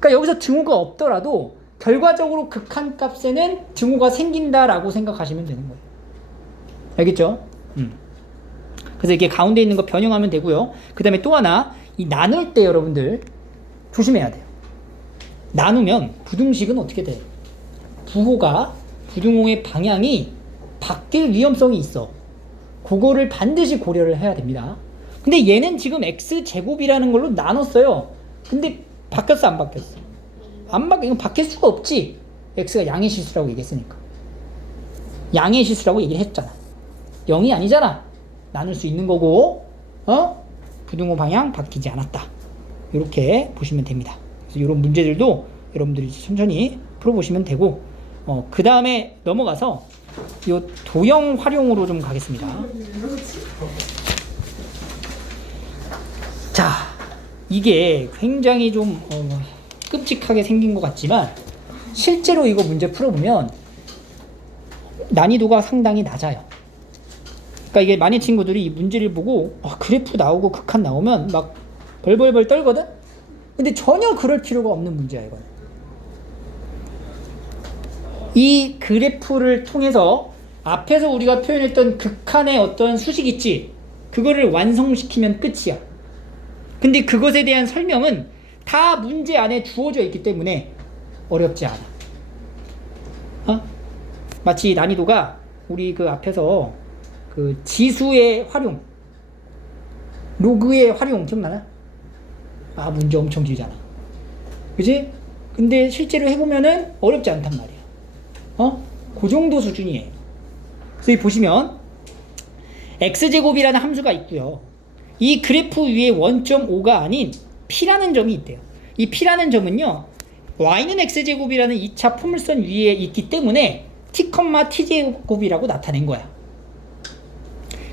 그러니까 여기서 등호가 없더라도 결과적으로 극한값에는 등호가 생긴다라고 생각하시면 되는 거예요. 알겠죠? 그래서 이게 가운데 있는 거 변형하면 되고요. 그 다음에 또 하나 이 나눌 때 여러분들 조심해야 돼요. 나누면 부등식은 어떻게 돼? 부호가 부등호의 방향이 바뀔 위험성이 있어. 그거를 반드시 고려를 해야 됩니다. 근데 얘는 지금 x제곱이라는 걸로 나눴어요. 근데 바뀌었어 안 바뀌었어? 이건 바뀔 수가 없지. x가 양의 실수라고 얘기했으니까. 양의 실수라고 얘기를 했잖아. 0이 아니잖아. 나눌 수 있는 거고 부등호 방향 바뀌지 않았다. 이렇게 보시면 됩니다. 그래서 이런 문제들도 여러분들이 천천히 풀어보시면 되고 그 다음에 넘어가서 이 도형 활용으로 좀 가겠습니다. 자, 이게 굉장히 좀 끔찍하게 생긴 것 같지만 실제로 이거 문제 풀어보면 난이도가 상당히 낮아요. 그러니까 이게 많은 친구들이 이 문제를 보고 그래프 나오고 극한 나오면 막 벌벌벌 떨거든? 근데 전혀 그럴 필요가 없는 문제야 이건. 이 그래프를 통해서 앞에서 우리가 표현했던 극한의 어떤 수식 있지? 그거를 완성시키면 끝이야. 근데 그것에 대한 설명은 다 문제 안에 주어져 있기 때문에 어렵지 않아. 마치 난이도가 우리 그 앞에서 그 지수의 활용, 로그의 활용 기억나나? 문제 엄청 길잖아. 그지? 근데 실제로 해보면은 어렵지 않단 말이야. 그 정도 수준이에요. 그래서 여기 보시면 x제곱이라는 함수가 있고요. 이 그래프 위에 원점 5가 아닌 p라는 점이 있대요. 이 p라는 점은요, y는 x제곱이라는 2차 포물선 위에 있기 때문에 t, t제곱이라고 나타낸 거야.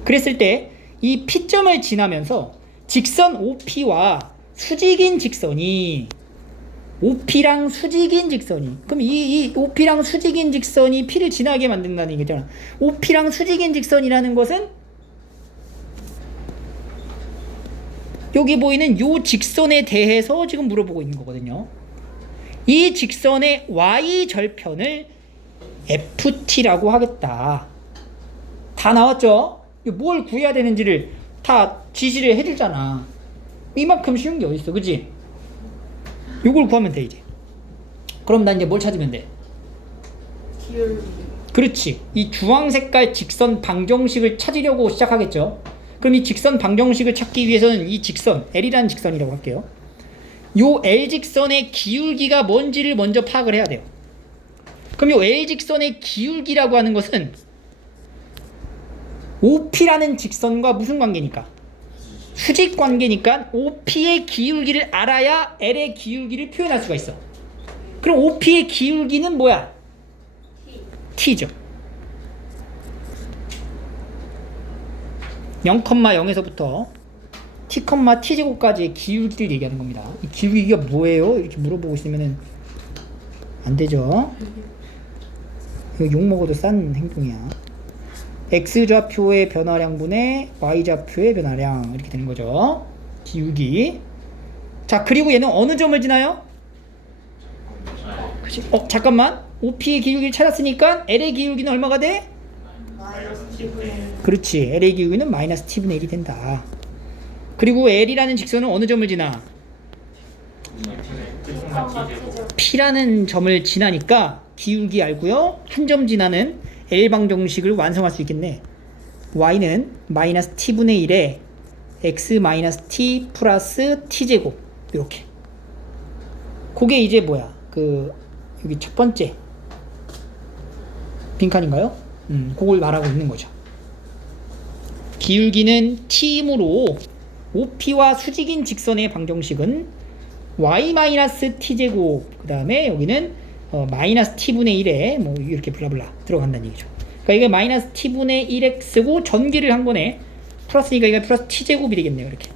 그랬을 때 이 p점을 지나면서 직선 OP와 수직인 직선이 OP랑 수직인 직선이 그럼 이 OP랑 수직인 직선이 P를 지나게 만든다는 얘기잖아. OP랑 수직인 직선이라는 것은 여기 보이는 요 직선에 대해서 지금 물어보고 있는 거거든요. 이 직선의 Y절편을 FT라고 하겠다. 다 나왔죠? 뭘 구해야 되는지를 다 지시를 해주잖아. 이만큼 쉬운 게 어딨어, 그치? 요걸 구하면 돼, 이제. 그럼 난 이제 뭘 찾으면 돼? 기울기. 그렇지. 이 주황 색깔 직선 방정식을 찾으려고 시작하겠죠. 그럼 이 직선 방정식을 찾기 위해서는 이 직선, L이라는 직선이라고 할게요. 요 L직선의 기울기가 뭔지를 먼저 파악을 해야 돼요. 그럼 요 L직선의 기울기라고 하는 것은 OP라는 직선과 무슨 관계니까? 수직 관계니까 OP의 기울기를 알아야 L의 기울기를 표현할 수가 있어. 그럼 OP의 기울기는 뭐야? T죠. 0,0에서부터 t, t제곱까지의 기울기를 얘기하는 겁니다. 이 기울기가 뭐예요? 이렇게 물어보고 있으면은 안 되죠. 이거 욕먹어도 싼 행동이야. x좌표의 변화량분의 y좌표의 변화량 이렇게 되는 거죠. 기울기. 자, 그리고 얘는 어느 점을 지나요? 그치? 잠깐만. OP의 기울기를 찾았으니까 L의 기울기는 얼마가 돼? 마이너스 t분의 그렇지. L의 기울기는 마이너스 t분의 1이 된다. 그리고 L이라는 직선은 어느 점을 지나? P라는 점을 지나니까 기울기 알고요. 한 점 지나는 L방정식을 완성할 수 있겠네. Y는 마이너스 t분의 1에 x 마이너스 t 플러스 t제곱 이렇게. 그게 이제 뭐야? 여기 첫 번째 빈칸인가요? 그걸 말하고 있는 거죠. 기울기는 t이므로 OP와 수직인 직선의 방정식은 y-t제곱 그 다음에 여기는 마이너스 t분의 1에 뭐 이렇게 블라블라 들어간다는 얘기죠. 그러니까 이게 마이너스 t분의 1x고 전기를 한 번에 플러스니까 이게 플러스 t제곱이 되겠네요. 이렇게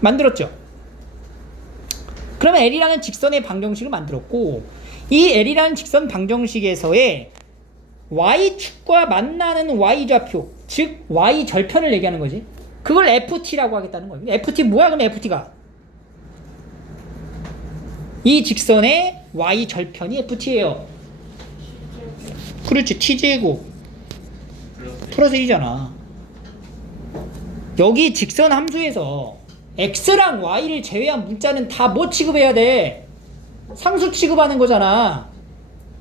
만들었죠. 그러면 L이라는 직선의 방정식을 만들었고 이 L이라는 직선 방정식에서의 y축과 만나는 y좌표 즉 y절편을 얘기하는 거지. 그걸 FT라고 하겠다는 거예요. FT 뭐야 그럼 FT가? 이 직선의 y절편이 FT예요. 그렇지. t제곱 플러스 1이잖아. 여기 직선 함수에서 x랑 y를 제외한 문자는 다 뭐 취급해야 돼? 상수 취급하는 거잖아.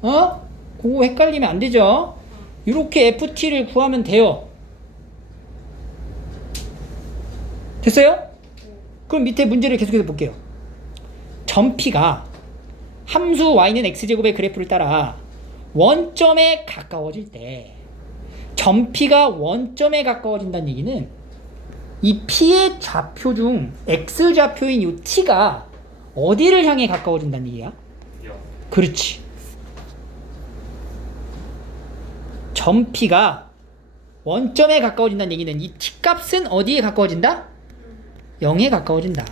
그거 헷갈리면 안 되죠. 이렇게 FT를 구하면 돼요. 됐어요? 그럼 밑에 문제를 계속해서 볼게요. 점 P가 함수 y는 x제곱의 그래프를 따라 원점에 가까워질 때 점 P가 원점에 가까워진다는 얘기는 이 P의 좌표 중 x좌표인 이 T가 어디를 향해 가까워진다는 얘기야? 그렇지. 점 P가 원점에 가까워진다는 얘기는 이 T값은 어디에 가까워진다? 0에 가까워진다.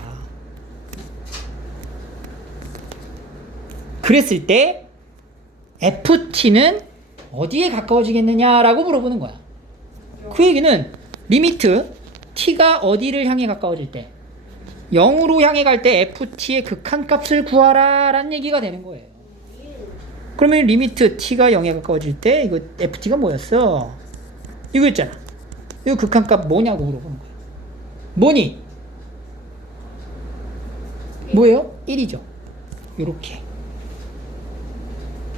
그랬을 때 FT는 어디에 가까워지겠느냐라고 물어보는 거야. 그 얘기는 리미트 T가 어디를 향해 가까워질 때 0으로 향해 갈 때 FT의 극한값을 구하라 라는 얘기가 되는 거예요. 그러면 리미트 T가 0에 가까워질 때 이거 FT가 뭐였어? 이거였잖아. 이거 극한값 뭐냐고 물어보는 거예요. 뭐니? 뭐예요? 1이죠. 요렇게.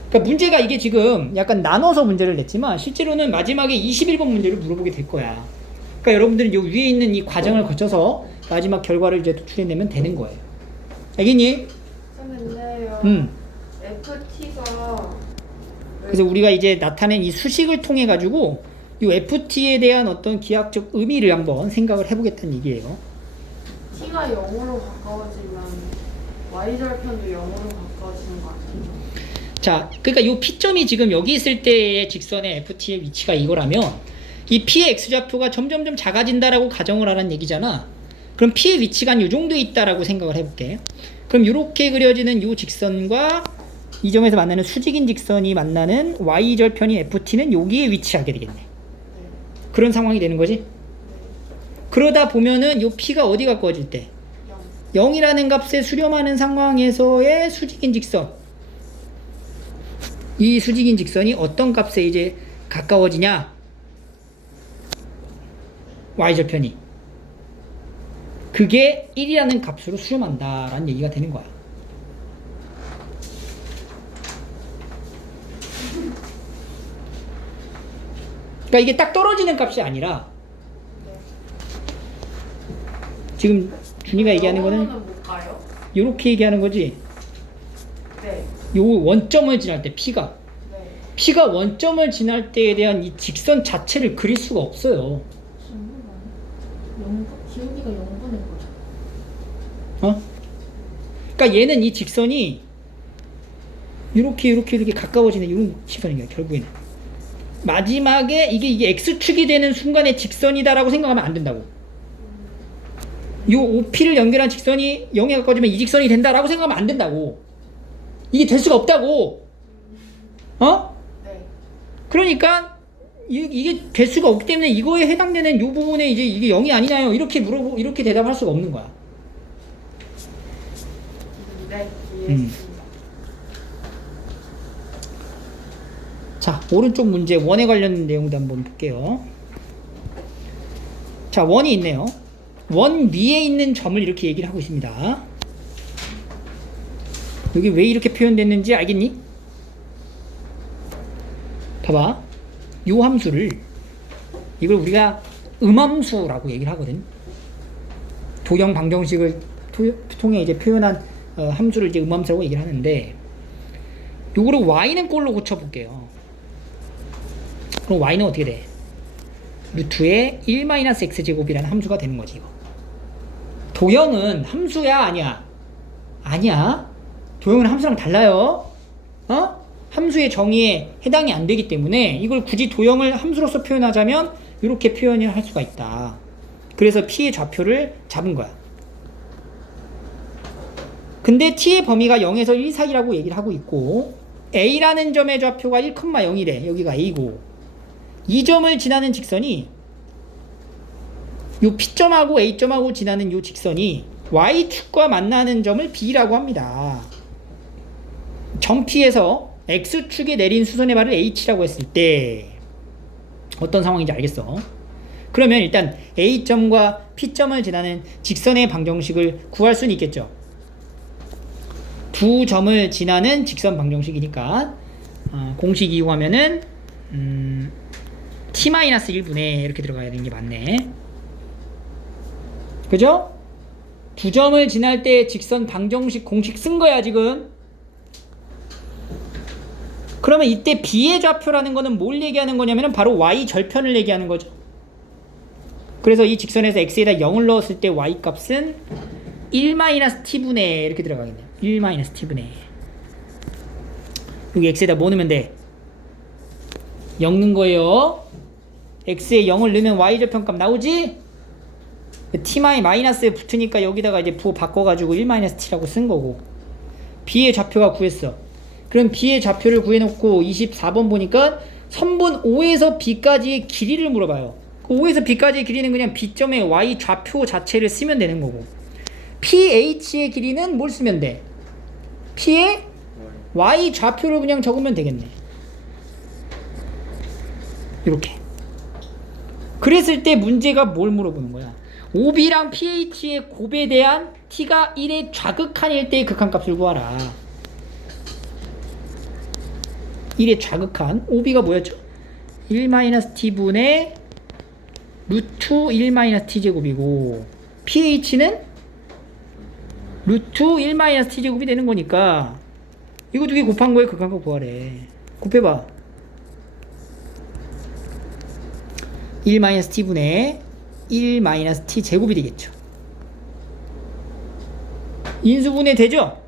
그러니까 문제가 이게 지금 약간 나눠서 문제를 냈지만 실제로는 마지막에 21번 문제를 물어보게 될 거야. 그러니까 여러분들은 요 위에 있는 이 과정을 거쳐서 마지막 결과를 이제 도출해내면 되는 거예요. 알겠니? 근데요. FT가 그래서 우리가 이제 나타낸 이 수식을 통해 가지고 이 FT에 대한 어떤 기하학적 의미를 한번 생각을 해보겠다는 얘기예요. T가 0으로 가까워지면 Y절편도 0으로 가까워지는 거 아니에요? 자, 그러니까 이 P점이 지금 여기 있을 때의 직선의 FT의 위치가 이거라면 이 P의 X좌표가 점점점 작아진다라고 가정을 하라는 얘기잖아. 그럼 P의 위치가 이 정도에 있다라고 생각을 해볼게. 그럼 이렇게 그려지는 이 직선과 이 점에서 만나는 수직인 직선이 만나는 Y절편인 FT는 여기에 위치하게 되겠네. 그런 상황이 되는 거지. 그러다 보면은 이 P가 어디 가까워질 때? 0이라는 값에 수렴하는 상황에서의 수직인 직선. 이 수직인 직선이 어떤 값에 이제 가까워지냐? Y절편이. 그게 1이라는 값으로 수렴한다라는 얘기가 되는 거야. 그러니까 이게 딱 떨어지는 값이 아니라 지금 준이가 얘기하는 거는 못 가요? 이렇게 얘기하는 거지. 네. 요 원점을 지날 때 P가 네. P가 원점을 지날 때에 대한 이 직선 자체를 그릴 수가 없어요. 기울기가 0분의 거죠. 그러니까 얘는 이 직선이 이렇게 가까워지는 이런 직선인 거야. 결국에는 마지막에 이게 X축이 되는 순간의 직선이다라고 생각하면 안 된다고. 요 OP를 연결한 직선이 0에 가까워지면 이 직선이 된다라고 생각하면 안 된다고. 이게 될 수가 없다고. 어? 네. 그러니까 이게 될 수가 없기 때문에 이거에 해당되는 요 부분에 이제 이게 0이 아니냐요. 이렇게 대답할 수가 없는 거야. 네. 이해했습니다. 자, 오른쪽 문제 원에 관련된 내용도 한번 볼게요. 자, 원이 있네요. 원 위에 있는 점을 이렇게 얘기를 하고 있습니다. 여기 왜 이렇게 표현됐는지 알겠니? 봐봐. 요 함수를 이걸 우리가 음함수라고 얘기를 하거든. 도형 방정식을 통해 이제 표현한 함수를 이제 음함수라고 얘기를 하는데, 요거를 y는 꼴로 고쳐볼게요. 그럼 y는 어떻게 돼? 루트의 1-x제곱이라는 함수가 되는 거지, 이거. 도형은 함수야, 아니야? 아니야. 도형은 함수랑 달라요. 어? 함수의 정의에 해당이 안 되기 때문에 이걸 굳이 도형을 함수로서 표현하자면 이렇게 표현을 할 수가 있다. 그래서 p의 좌표를 잡은 거야. 근데 t의 범위가 0에서 1 사이라고 얘기를 하고 있고, a라는 점의 좌표가 1,0이래. 여기가 a고, 이 점을 지나는 직선이 요 P점하고 A점하고 지나는 요 직선이 Y축과 만나는 점을 B라고 합니다. 점 P에서 X축에 내린 수선의 발을 H라고 했을 때 어떤 상황인지 알겠어? 그러면 일단 A점과 P점을 지나는 직선의 방정식을 구할 수는 있겠죠. 두 점을 지나는 직선 방정식이니까 공식 이용하면은 t-1분의 이렇게 들어가야 되는 게 맞네. 그죠? 두 점을 지날 때 직선 방정식 공식 쓴 거야 지금. 그러면 이때 b의 좌표라는 거는 뭘 얘기하는 거냐면 바로 y 절편을 얘기하는 거죠. 그래서 이 직선에서 x에다 0을 넣었을 때 y 값은 1-t분의 이렇게 들어가겠네요. 1-t분의. 여기 x에다 뭐 넣으면 돼? 0 넣는 거예요. x에 0을 넣으면 y 절편값 나오지? t-마이너스에 붙으니까 여기다가 이제 부호 바꿔가지고 1-t라고 쓴 거고, b의 좌표가 구했어. 그럼 b의 좌표를 구해놓고 24번 보니까 선분 O에서 B까지의 길이를 물어봐요. 그 O에서 B까지의 길이는 그냥 B점의 y 좌표 자체를 쓰면 되는 거고, PH의 길이는 뭘 쓰면 돼? P의 y 좌표를 그냥 적으면 되겠네. 이렇게. 그랬을 때 문제가 뭘 물어보는 거야? OB랑 PH의 곱에 대한 T가 1의 좌극한일 때의 극한값을 구하라. 1의 좌극한, OB가 뭐였죠? 1-t분의 루트 1-t제곱이고 PH는 루트 1-t제곱이 되는 거니까 이거 두 개 곱한 거에 극한값 구하래. 곱해봐. 1-t분의 1-t제곱이 되겠죠. 인수분해 되죠?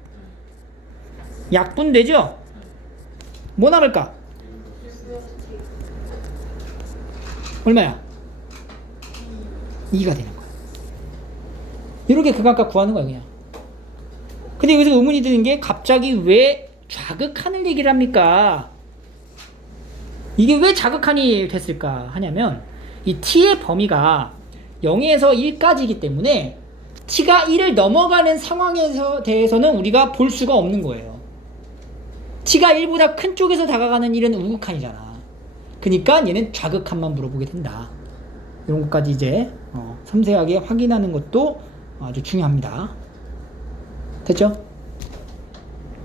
약분 되죠? 뭐 남을까? 얼마야? 2가 되는 거야. 이렇게 극한값 구하는 거야, 그냥. 근데 여기서 의문이 드는 게 갑자기 왜 좌극한을 얘기를 합니까? 이게 왜 좌극한이 됐을까 하냐면, 이 t의 범위가 0에서 1까지이기 때문에 t가 1을 넘어가는 상황에 대해서는 우리가 볼 수가 없는 거예요. t가 1보다 큰 쪽에서 다가가는 1은 우극한이잖아. 그러니까 얘는 좌극한만 물어보게 된다. 이런 것까지 이제 섬세하게 확인하는 것도 아주 중요합니다. 됐죠?